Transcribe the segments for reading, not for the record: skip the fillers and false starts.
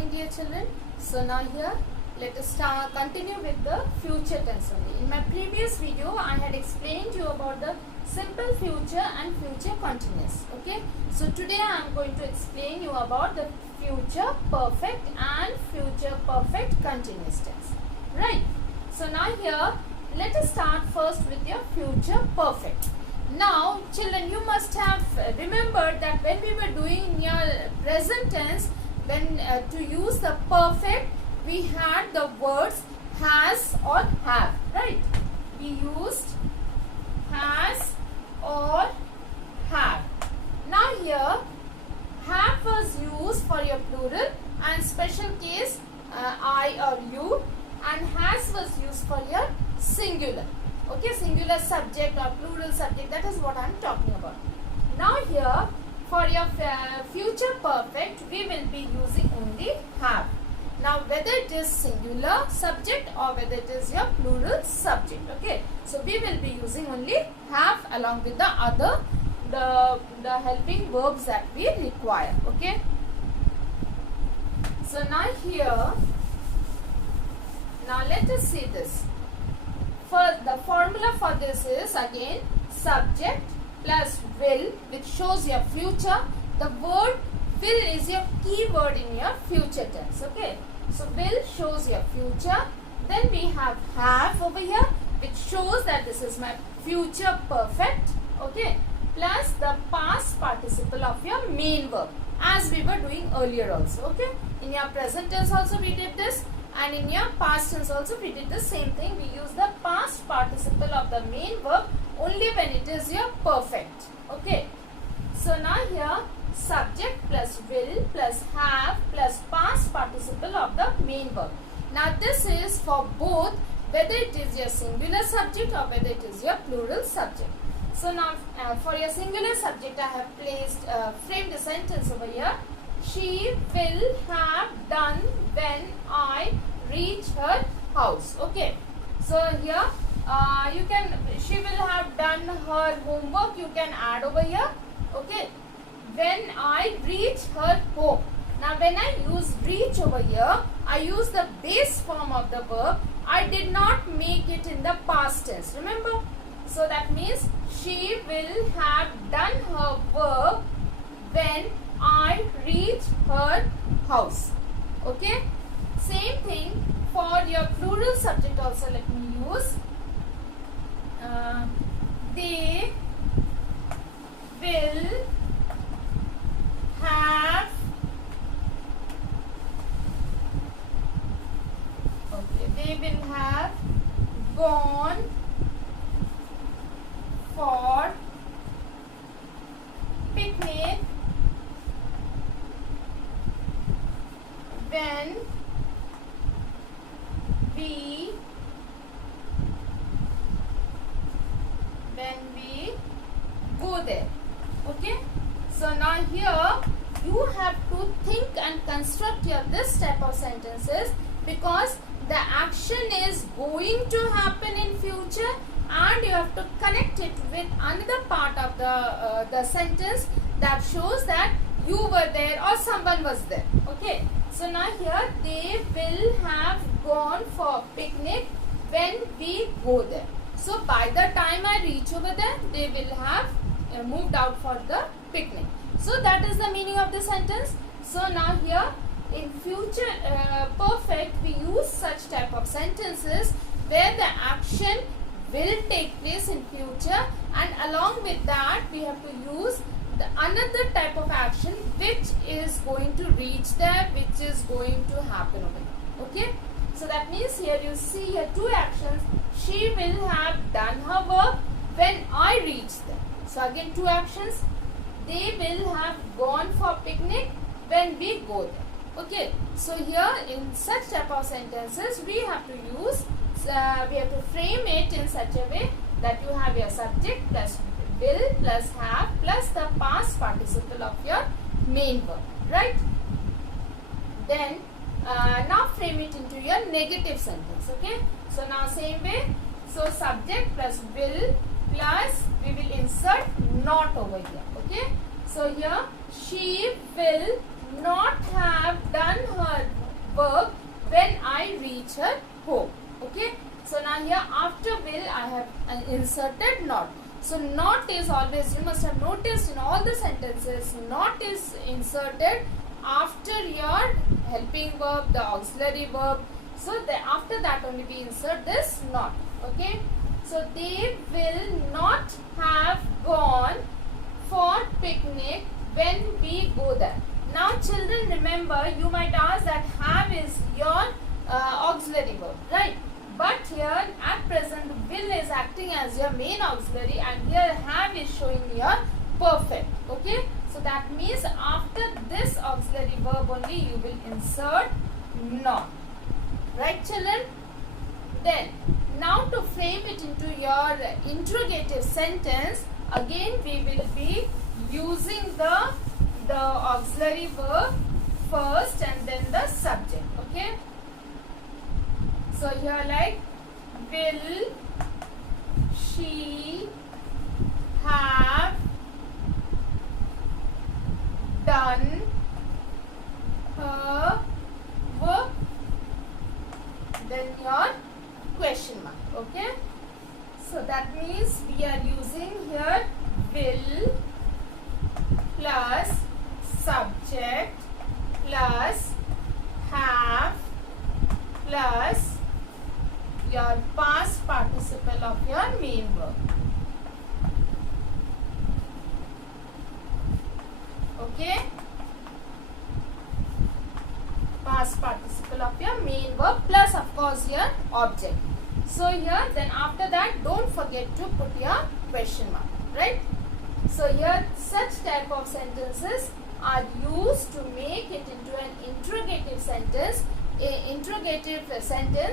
morning, dear children. So now here let us continue with the future tense only. In my previous video I had explained you about the simple future and future continuous. Okay, so today I am going to explain you about the future perfect and future perfect continuous tense. Right, so now here let us start first with your future perfect. Now children, you must have remembered that when we were doing your present tense, when to use the perfect, we had the words has or have, right? We used has or have. Now here have was used for your plural and special case I or you, and has was used for your singular. Okay, singular subject or plural subject, that is what I am talking about. Now here for your future perfect we will be using only have. Now whether it is singular subject or whether it is your plural subject. Okay, so we will be using only have along with the other the helping verbs that we require. Okay, so now here, now let us see this. For the formula for this is again subject plus will, which shows your future. The word will is your key word in your future tense. Okay, so will shows your future. Then we have over here, which shows that this is my future perfect. Okay, plus the past participle of your main verb, as we were doing earlier also. Okay, in your present tense also we did this, and in your past tense also we did the same thing. We use the past participle of the main verb only when it is your perfect. Okay, so now here subject plus will plus have plus past participle of the main verb. Now this is for both, whether it is your singular subject or whether it is your plural subject. So now for your singular subject I have placed framed the sentence over here. She will have done when I reach her house. Okay, so here you can, she will have done her homework, you can add over here. Okay, when I reach her home. Now when I use reach over here, I use the base form of the verb. I did not make it in the past tense, remember? So that means she will have done her work when I reach her house. Okay, same thing for your plural subject also. Let me use they will have, okay, they will have gone for picnic when we go there. Okay, so now here you have to think and construct your this type of sentences, because the action is going to happen in future and you have to connect it with another part of the sentence that shows that you were there or someone was there. Okay, so now here they will have gone for picnic when we go there. So by the time I reach over there, they will have moved out for the picnic. So that is the meaning of the sentence. So now here in future perfect we use such type of sentences where the action will take place in future, and along with that we have to use another type of action which is going to reach there, which is going to happen over there. Okay, so that means here you see here two actions. She will have done her work when I reach there. So again two actions. They will have gone for picnic when we go there. Okay, so here in such type of sentences we have to use, we have to frame it in such a way that you have your subject plus will plus have plus the past participle of your main verb, right? Then now frame it into your negative sentence. Okay, so now same way, so subject plus will plus we will insert not over here. Okay, so here she will not have done her inserted not. So not is always, you must have noticed in all the sentences, not is inserted after your helping verb, the auxiliary verb. So after that only we insert this not. Okay. So they will not have gone for picnic when we go there. Now children, remember, you might ask that have is your auxiliary verb, right? But here at present will is acting as your main auxiliary, and here have is showing your perfect. Okay, so that means after this auxiliary verb only you will insert not, right children? Then now to frame it into your interrogative sentence, again we will be using the auxiliary verb first and then the subject. Okay, so here like, will she have done her work? Then your question mark. Okay, so that means we are using here will plus subject plus have plus your past participle of your main verb. Okay, past participle of your main verb plus of course your object. So here then after that don't forget to put your question mark, right? So here such type of sentences are used to make it into an interrogative sentence,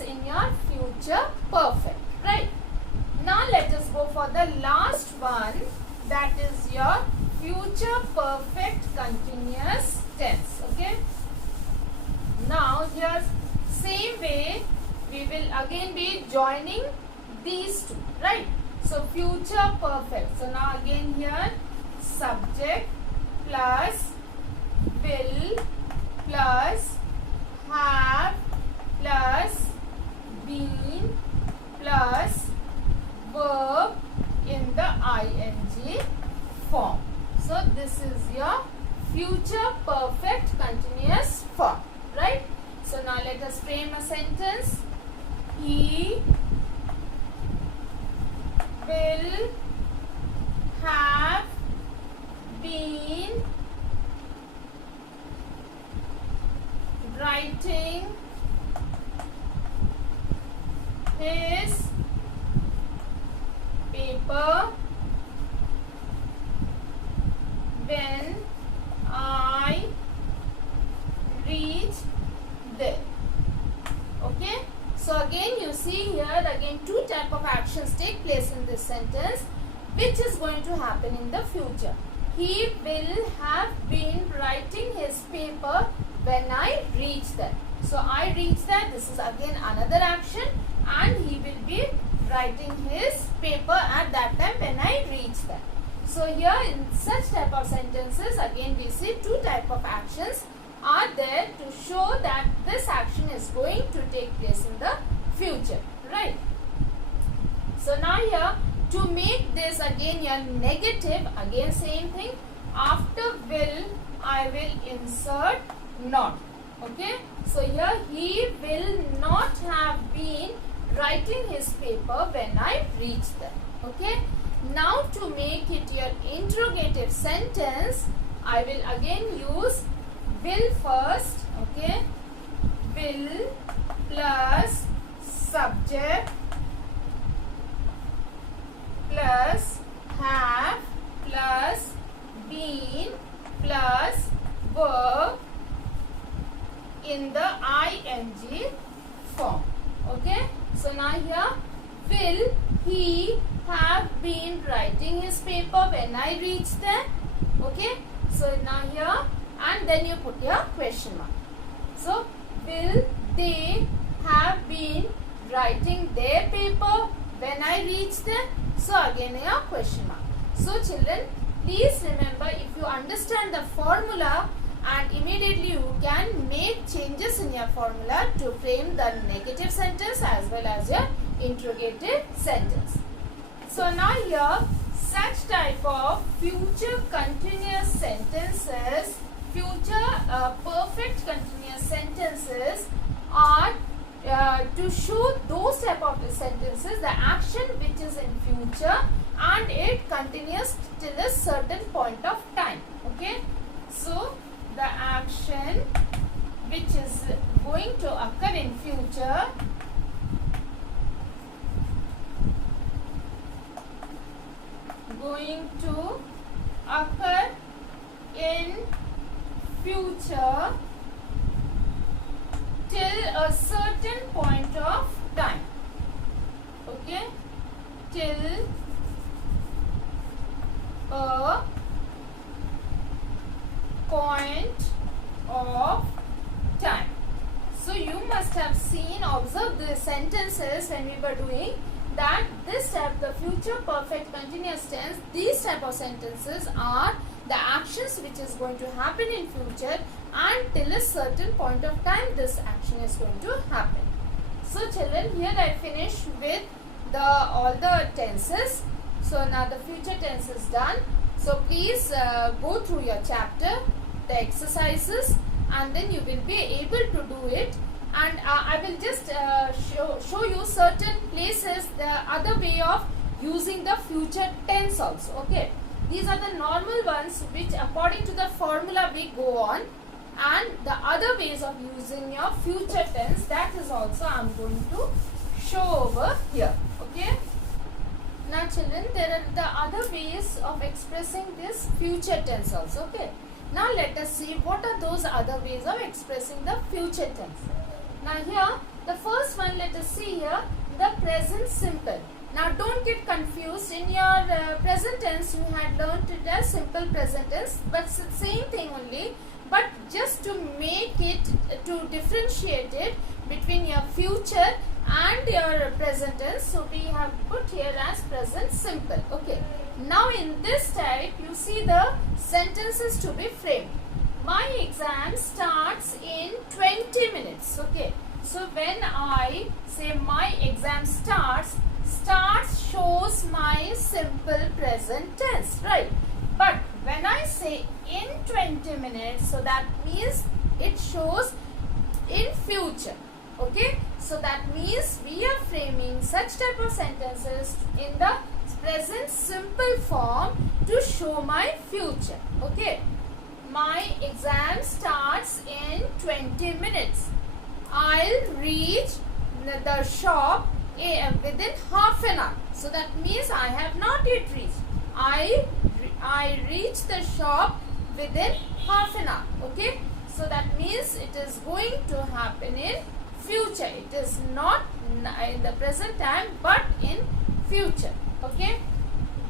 in your future perfect, right? Now let us go for the last one, that is your future perfect continuous tense. Okay, now here same way we will again be joining these two, right? So future perfect. So now again here subject plus will plus have plus been plus verb in the ing form. So this is your future perfect continuous form, right? So now let us frame a sentence. He will have been writing his paper when I reach there. Okay, so again you see here again two type of actions take place in this sentence, which is going to happen in the future. He will have been writing his paper when I reach there. So I reach there, this is again another action, and he will be writing his paper at that time when I reach there. So here in such type of sentences again we see two type of actions are there to show that this action is going to take place in the future, right? So now here to make this again your negative, again same thing, after will I will insert not. Okay, so here he will not have been writing his paper when I reach there. Okay, now to make it your interrogative sentence, I will again use will first. Okay, will plus subject plus have plus been plus verb in the ing form. Okay, so now here will he have been writing his paper when I reach there. Okay, so now here and then you put your question mark. So will they have been writing their paper when I reach there? So again your question mark. So children, please remember, if you understand the formula, and immediately you can make changes in your formula to frame the negative sentence as well as your interrogative sentence. So now here, such type of future continuous sentences, future perfect continuous sentences are to show those type of sentences, the action which is in future and it continues till a certain point of time. Okay, so the action which is going to occur in future till a certain point of time. Okay, till a point of time. So you must have seen, observed the sentences when we were doing that this type, the future perfect continuous tense, these type of sentences are the actions which is going to happen in future and till a certain point of time this action is going to happen. So children, here I finish with all the tenses. So now the future tense is done. So please go through your chapter, the exercises, and then you will be able to do it. And I will just show you certain places, the other way of using the future tense also. Okay, these are the normal ones which according to the formula we go on, and the other ways of using your future tense, that is also I am going to show over here. Okay, now children, there are the other ways of expressing this future tense also. Okay, now let us see what are those other ways of expressing the future tense. Now here, the first one, let us see here, the present simple. Now don't get confused, in your present tense you had learnt it as simple present tense, but same thing only, but just to make it, to differentiate it between your future and your present tense, so we have put here as present simple. Okay, now in this type you see the sentences to be framed. My exam starts in 20 minutes. Okay, so when I say my exam starts shows my simple present tense, right? But when I say in 20 minutes, so that means it shows in future. Okay, so that means we are framing such type of sentences in the present simple form to show my future. Okay, my exam starts in 20 minutes. I'll reach the shop within half an hour. So that means I have not yet reached. I reach the shop within half an hour. Okay, so that means it is going to happen in future. It is not in the present time but in future. Okay,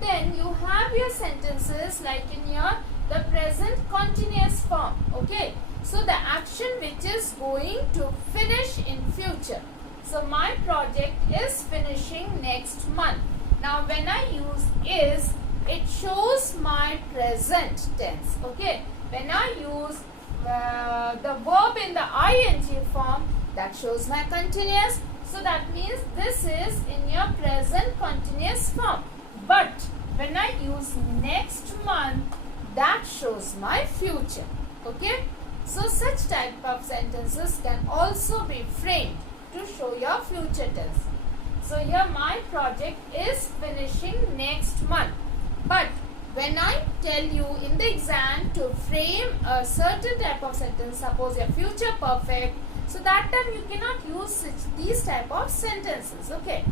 then you have your sentences like in your the present continuous form. Okay, so the action which is going to finish in future. So my project is finishing next month. Now when I use is, it shows my present tense. Okay, when I use the verb in the ing form, that shows my continuous. So that means this is in your present continuous form. But when I use next month, that shows my future. Okay, so such type of sentences can also be framed to show your future tense. So here my project is finishing next month. But when I tell you in the exam to frame a certain type of sentence, suppose your future perfect, so that time you cannot use these type of sentences. Okay,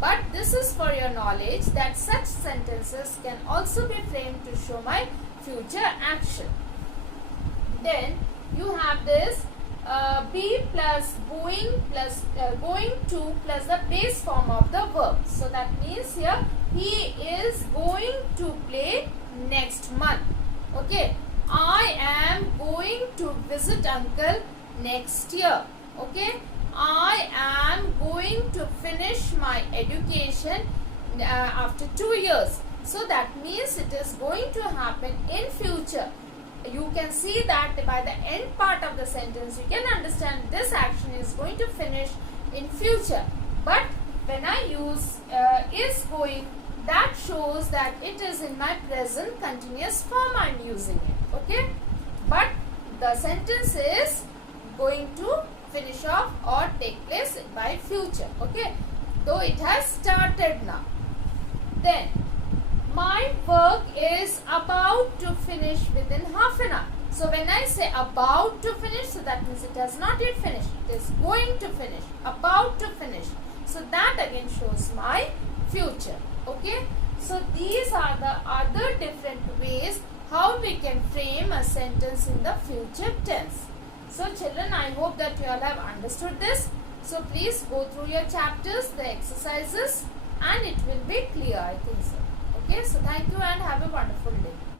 but this is for your knowledge that such sentences can also be framed to show my future action. Then you have this be plus going to plus the base form of the verb. So that means here he is going to play next month. Okay, I am going to visit uncle next year. Okay, I am going to finish my education after 2 years. So that means it is going to happen in future. You can see that by the end part of the sentence you can understand this action is going to finish in future. But when I use is going, that shows that it is in my present continuous form I am using it. Okay, but the sentence is going to finish off or take place by future. Okay, though it has started now. Then my work is about to finish within half an hour. So when I say about to finish, so that means it has not yet finished. It is going to finish, about to finish. So that again shows my future. Okay. So these are the other different ways how we can frame a sentence in the future tense. So children, I hope that you all have understood this. So please go through your chapters, the exercises, and it will be clear, I think so. Okay. So thank you and have a wonderful day.